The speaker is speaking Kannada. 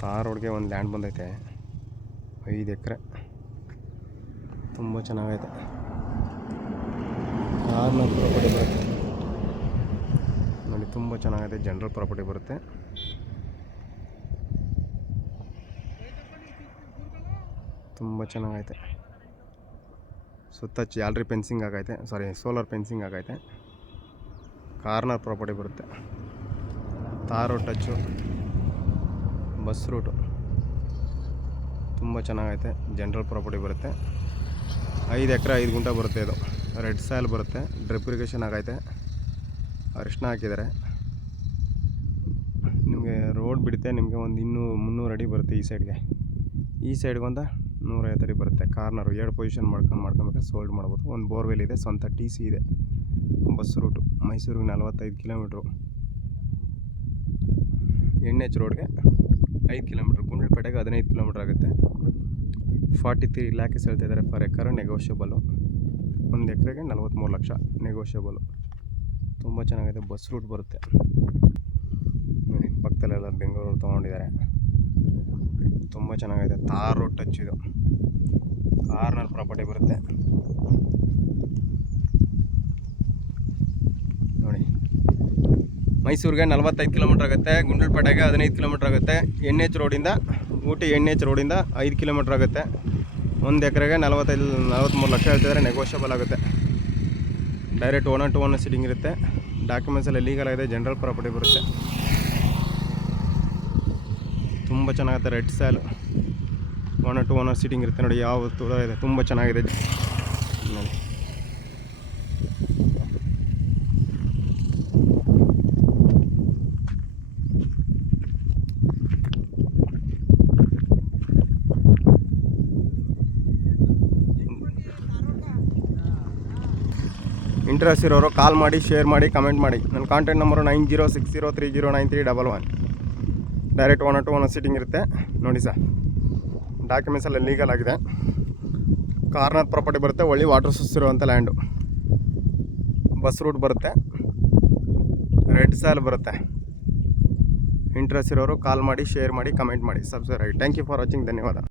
ತಾರ್ ರೋಡ್ಗೆ ಒಂದು ಲ್ಯಾಂಡ್ ಬಂದೈತೆ 5 ಎಕರೆ. ತುಂಬ ಚೆನ್ನಾಗೈತೆ. ಕಾರ್ನರ್ ಪ್ರಾಪರ್ಟಿ ಬರುತ್ತೆ ನೋಡಿ, ತುಂಬ ಚೆನ್ನಾಗೈತೆ. ಜನರಲ್ ಪ್ರಾಪರ್ಟಿ ಬರುತ್ತೆ. ತುಂಬ ಚೆನ್ನಾಗೈತೆ. ಸುತ್ತ ಜಾಲರಿ ಫೆನ್ಸಿಂಗ್ ಆಗೈತೆ, ಸೋಲಾರ್ ಫೆನ್ಸಿಂಗ್ ಆಗೈತೆ. ಕಾರ್ನರ್ ಪ್ರಾಪರ್ಟಿ ಬರುತ್ತೆ. Tar road touch, bus route, ತುಂಬ ಚೆನ್ನಾಗೈತೆ. ಜನರಲ್ ಪ್ರಾಪರ್ಟಿ ಬರುತ್ತೆ. 5 ಎಕರೆ 5 ಗುಂಟೆ ಬರುತ್ತೆ. ಇದು ರೆಡ್ ಸಾಯಿಲ್ ಬರುತ್ತೆ. ಡ್ರಿಪ್ ಇರಿಗೇಷನ್ ಆಗೈತೆ. ಅರಿಶಿನ ಹಾಕಿದ್ದಾರೆ. ನಿಮಗೆ ರೋಡ್ ಬಿಡುತ್ತೆ. ನಿಮಗೆ ಒಂದು 300 ಅಡಿ ಬರುತ್ತೆ ಈ ಸೈಡ್ಗೆ. ಈ ಸೈಡ್ಗೆ ಒಂದು 150 ಅಡಿ ಬರುತ್ತೆ. ಕಾರ್ನರು 2 ಪೊಸಿಷನ್ ಮಾಡ್ಕೊಬೇಕಾದ್ರೆ ಸೋಲ್ಡ್ ಮಾಡ್ಬೋದು. ಒಂದು ಬೋರ್ವೆಲ್ ಇದೆ, ಸ್ವಂತ TC ಇದೆ. ಬಸ್ ರೂಟು ಮೈಸೂರಿಗೆ 45 ಕಿಲೋಮೀಟ್ರು. NH ರೋಡ್ಗೆ 5 ಕಿಲೋಮೀಟ್ರ್. ಗುಂಡ್ಲುಪೇಟೆಗೆ 15 ಕಿಲೋಮೀಟ್ರ್ ಆಗುತ್ತೆ. 43 ಲ್ಯಾಕ್ಸ್ ಹೇಳ್ತಿದ್ದಾರೆ ಫರ್ ಎಕರ್. ನೆಗೋಷಿಯಬಲು. 1 ಎಕರೆಗೆ 43 ಲಕ್ಷ ನೆಗೋಷಿಯಬಲು. ತುಂಬ ಚೆನ್ನಾಗಿದೆ. ಬಸ್ ರೂಟ್ ಬರುತ್ತೆ ನೋಡಿ. ಪಕ್ಕದಲ್ಲೆಲ್ಲ ಬೆಂಗಳೂರು ತೊಗೊಂಡಿದ್ದಾರೆ. ತುಂಬ ಚೆನ್ನಾಗಿದೆ. ತಾರ್ ರೋಡ್ ಟಚ್ ಇದು. ಕಾರ್ನರ್ ಪ್ರಾಪರ್ಟಿ ಬರುತ್ತೆ ನೋಡಿ. ಮೈಸೂರಿಗೆ 45 ಕಿಲೋಮೀಟ್ರ್ ಆಗುತ್ತೆ. ಗುಂಡ್ಲುಪೇಟೆಗೆ 15 ಕಿಲೋಮೀಟ್ರ್ ಆಗುತ್ತೆ. NH ರೋಡಿಂದ ಊಟಿ NH ರೋಡಿಂದ 5 ಕಿಲೋಮೀಟ್ರ್ ಆಗುತ್ತೆ. 1 ಎಕರೆಗೆ 43 ಲಕ್ಷ ಹೇಳ್ತಿದ್ದಾರೆ. ನೆಗೋಷಿಯಬಲ್ ಆಗುತ್ತೆ. Direct owner to owner seating ಇರುತ್ತೆ. ಡಾಕ್ಯುಮೆಂಟ್ಸ್ ಎಲ್ಲ ಲೀಗಲ್ ಆಗಿದೆ. ಜನರಲ್ ಪ್ರಾಪರ್ಟಿ ಬರುತ್ತೆ. ತುಂಬ ಚೆನ್ನಾಗುತ್ತೆ. Red soil, owner to owner seating ಇರುತ್ತೆ ನೋಡಿ. ಯಾವ ತುಳ ಇದೆ, ತುಂಬ ಚೆನ್ನಾಗಿದೆ ನೋಡಿ. ಇಂಟ್ರೆಸ್ಟ್ ಇರೋರು ಕಾಲ್ ಮಾಡಿ, ಶೇರ್ ಮಾಡಿ, ಕಮೆಂಟ್ ಮಾಡಿ. ನನ್ನ contact number 9060309311. Direct owner to owner seating ಇರುತ್ತೆ ನೋಡಿ ಸರ್. ಡಾಕ್ಯುಮೆಂಟ್ಸ್ ಎಲ್ಲ ಲೀಗಲ್ ಆಗಿದೆ. ಕಾರ್ನರ್ ಪ್ರಾಪರ್ಟಿ ಬರುತ್ತೆ. ಒಳ್ಳೆ ವಾಟರ್ ಸೋರ್ಸ್ ಇರುವಂಥ ಲ್ಯಾಂಡು. ಬಸ್ ರೂಟ್ ಬರುತ್ತೆ. ರೆಡ್ ಸಾಯಿಲ್ ಬರುತ್ತೆ. ಇಂಟ್ರೆಸ್ಟ್ ಇರೋರು ಕಾಲ್ ಮಾಡಿ, ಶೇರ್ ಮಾಡಿ, ಕಮೆಂಟ್ ಮಾಡಿ, ಸಬ್ಸ್ಕ್ರೈಬ್ ಆಗಿ. Thank you for watching. ಧನ್ಯವಾದ.